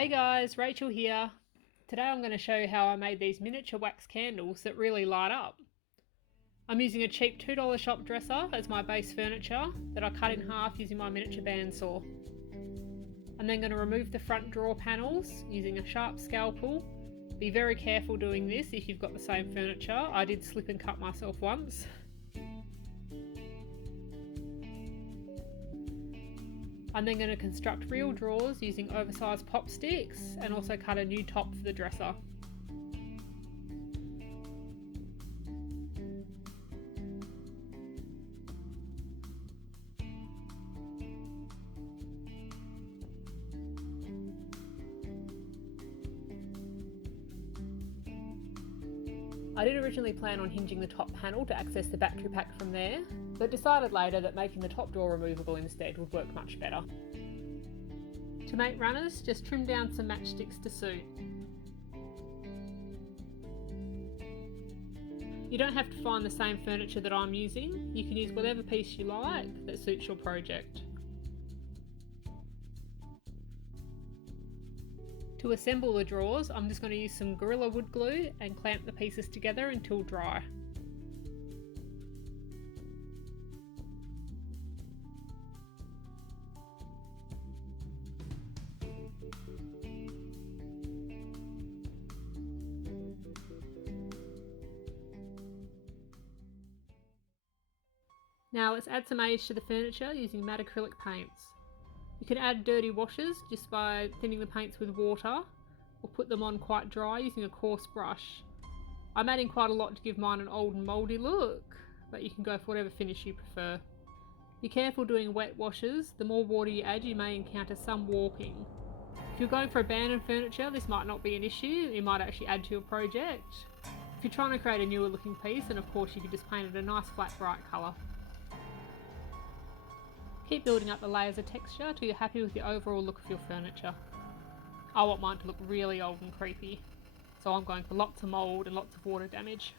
Hey guys, Rachel here. Today I'm going to show you how I made these miniature wax candles that really light up. I'm using a cheap $2 shop dresser as my base furniture that I cut in half using my miniature bandsaw. I'm then going to remove the front drawer panels using a sharp scalpel. Be very careful doing this if you've got the same furniture. I did slip and cut myself once. I'm then going to construct real drawers using oversized pop sticks and also cut a new top for the dresser. I did originally plan on hinging the top panel to access the battery pack from there, but decided later that making the top drawer removable instead would work much better. To make runners, just trim down some matchsticks to suit. You don't have to find the same furniture that I'm using, you can use whatever piece you like that suits your project. To assemble the drawers, I'm just going to use some Gorilla Wood glue and clamp the pieces together until dry. Now let's add some age to the furniture using matte acrylic paints. You can add dirty washes just by thinning the paints with water, or put them on quite dry using a coarse brush. I'm adding quite a lot to give mine an old and mouldy look, but you can go for whatever finish you prefer. Be careful doing wet washes, the more water you add you may encounter some warping. If you're going for abandoned furniture, this might not be an issue, it might actually add to your project. If you're trying to create a newer looking piece, then of course you can just paint it a nice flat bright colour. Keep building up the layers of texture till you're happy with the overall look of your furniture. I want mine to look really old and creepy, so I'm going for lots of mould and lots of water damage.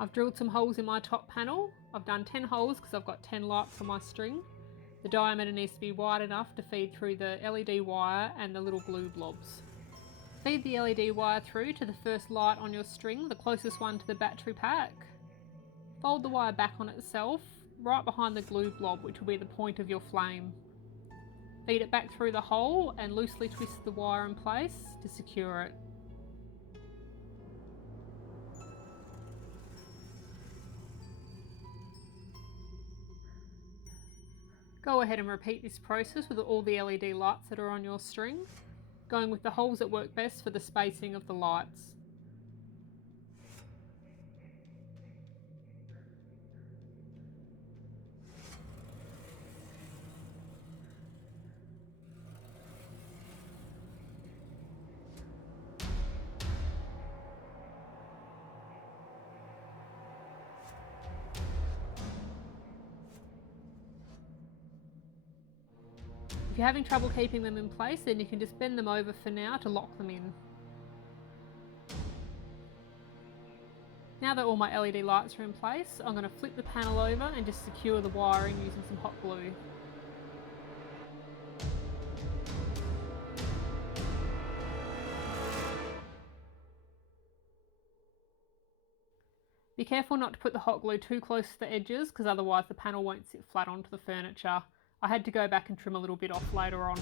I've drilled some holes in my top panel. I've done 10 holes because I've got 10 lights on my string. The diameter needs to be wide enough to feed through the LED wire and the little glue blobs. Feed the LED wire through to the first light on your string, the closest one to the battery pack. Fold the wire back on itself, right behind the glue blob, which will be the point of your flame. Feed it back through the hole and loosely twist the wire in place to secure it. Go ahead and repeat this process with all the LED lights that are on your string, going with the holes that work best for the spacing of the lights. If you're having trouble keeping them in place, then you can just bend them over for now to lock them in. Now that all my LED lights are in place, I'm going to flip the panel over and just secure the wiring using some hot glue. Be careful not to put the hot glue too close to the edges, because otherwise the panel won't sit flat onto the furniture. I had to go back and trim a little bit off later on.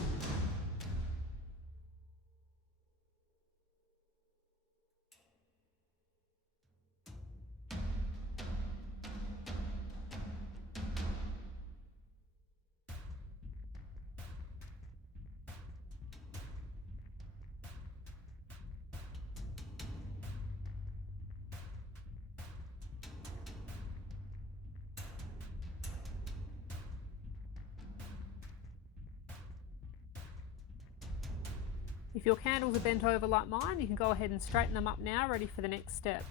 If your candles are bent over like mine, you can go ahead and straighten them up now, ready for the next step.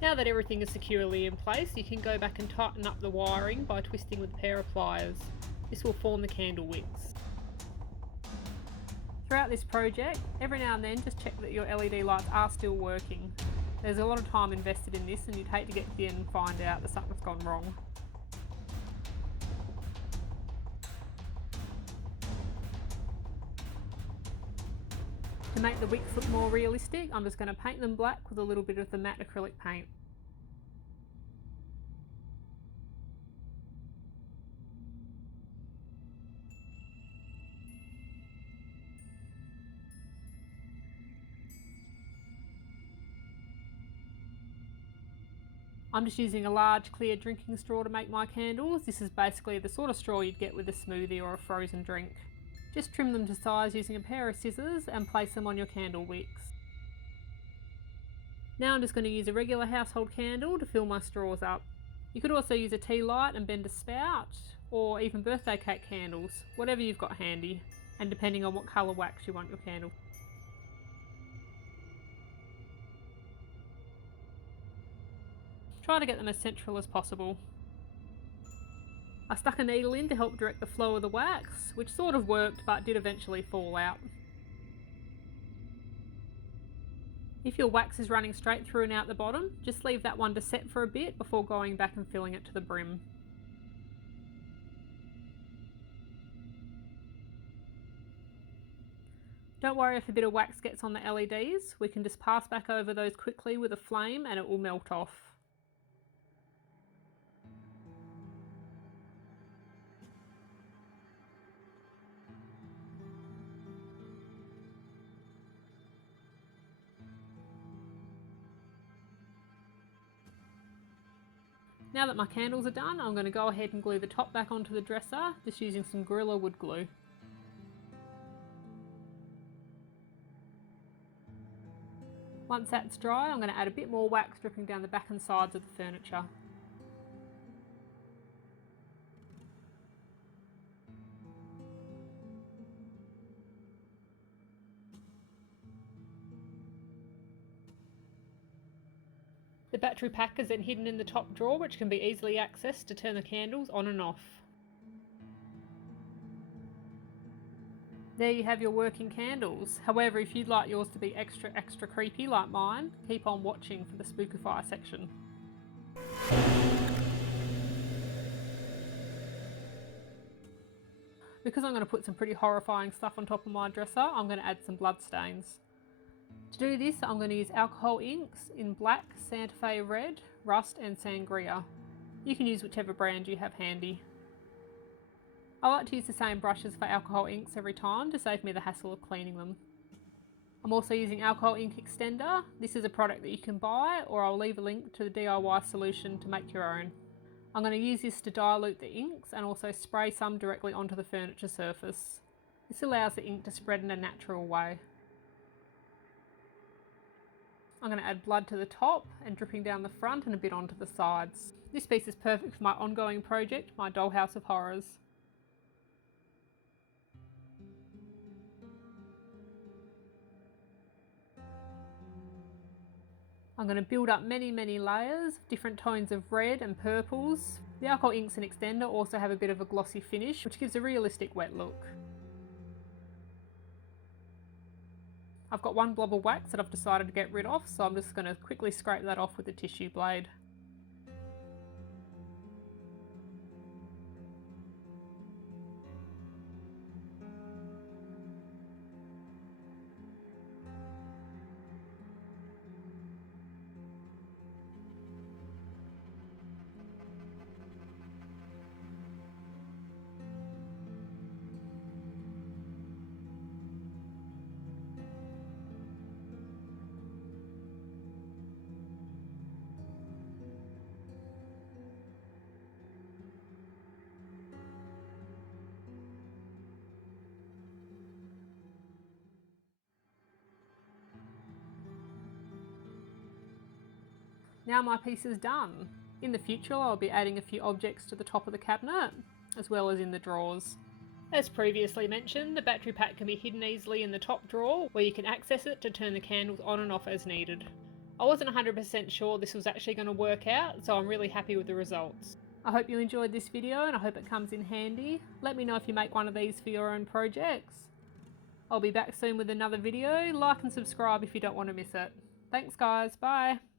Now that everything is securely in place, you can go back and tighten up the wiring by twisting with a pair of pliers. This will form the candle wicks. Throughout this project, every now and then just check that your LED lights are still working. There's a lot of time invested in this and you'd hate to get to the end and find out that something's gone wrong. To make the wicks look more realistic, I'm just going to paint them black with a little bit of the matte acrylic paint. I'm just using a large clear drinking straw to make my candles. This is basically the sort of straw you'd get with a smoothie or a frozen drink. Just trim them to size using a pair of scissors and place them on your candle wicks. Now I'm just going to use a regular household candle to fill my straws up. You could also use a tea light and bend a spout, or even birthday cake candles, whatever you've got handy, and depending on what colour wax you want your candle. Try to get them as central as possible. I stuck a needle in to help direct the flow of the wax, which sort of worked but did eventually fall out. If your wax is running straight through and out the bottom, just leave that one to set for a bit before going back and filling it to the brim. Don't worry if a bit of wax gets on the LEDs, we can just pass back over those quickly with a flame and it will melt off. Now that my candles are done, I'm going to go ahead and glue the top back onto the dresser, just using some Gorilla wood glue. Once that's dry, I'm going to add a bit more wax dripping down the back and sides of the furniture. The battery pack is then hidden in the top drawer, which can be easily accessed to turn the candles on and off. There you have your working candles. However, if you'd like yours to be extra creepy like mine, keep on watching for the Spookify section. Because I'm going to put some pretty horrifying stuff on top of my dresser, I'm going to add some bloodstains. To do this, I'm going to use alcohol inks in black, Santa Fe red, rust and sangria. You can use whichever brand you have handy. I like to use the same brushes for alcohol inks every time to save me the hassle of cleaning them. I'm also using alcohol ink extender. This is a product that you can buy, or I'll leave a link to the DIY solution to make your own. I'm going to use this to dilute the inks and also spray some directly onto the furniture surface. This allows the ink to spread in a natural way. I'm going to add blood to the top and dripping down the front and a bit onto the sides. This piece is perfect for my ongoing project, my Dollhouse of Horrors. I'm going to build up many layers, different tones of red and purples. The alcohol inks and extender also have a bit of a glossy finish, which gives a realistic wet look. I've got one blob of wax that I've decided to get rid of, so I'm just going to quickly scrape that off with a tissue blade. Now my piece is done. In the future I'll be adding a few objects to the top of the cabinet, as well as in the drawers. As previously mentioned, the battery pack can be hidden easily in the top drawer, where you can access it to turn the candles on and off as needed. I wasn't 100% sure this was actually going to work out, so I'm really happy with the results. I hope you enjoyed this video and I hope it comes in handy. Let me know if you make one of these for your own projects. I'll be back soon with another video. Like and subscribe if you don't want to miss it. Thanks guys, bye!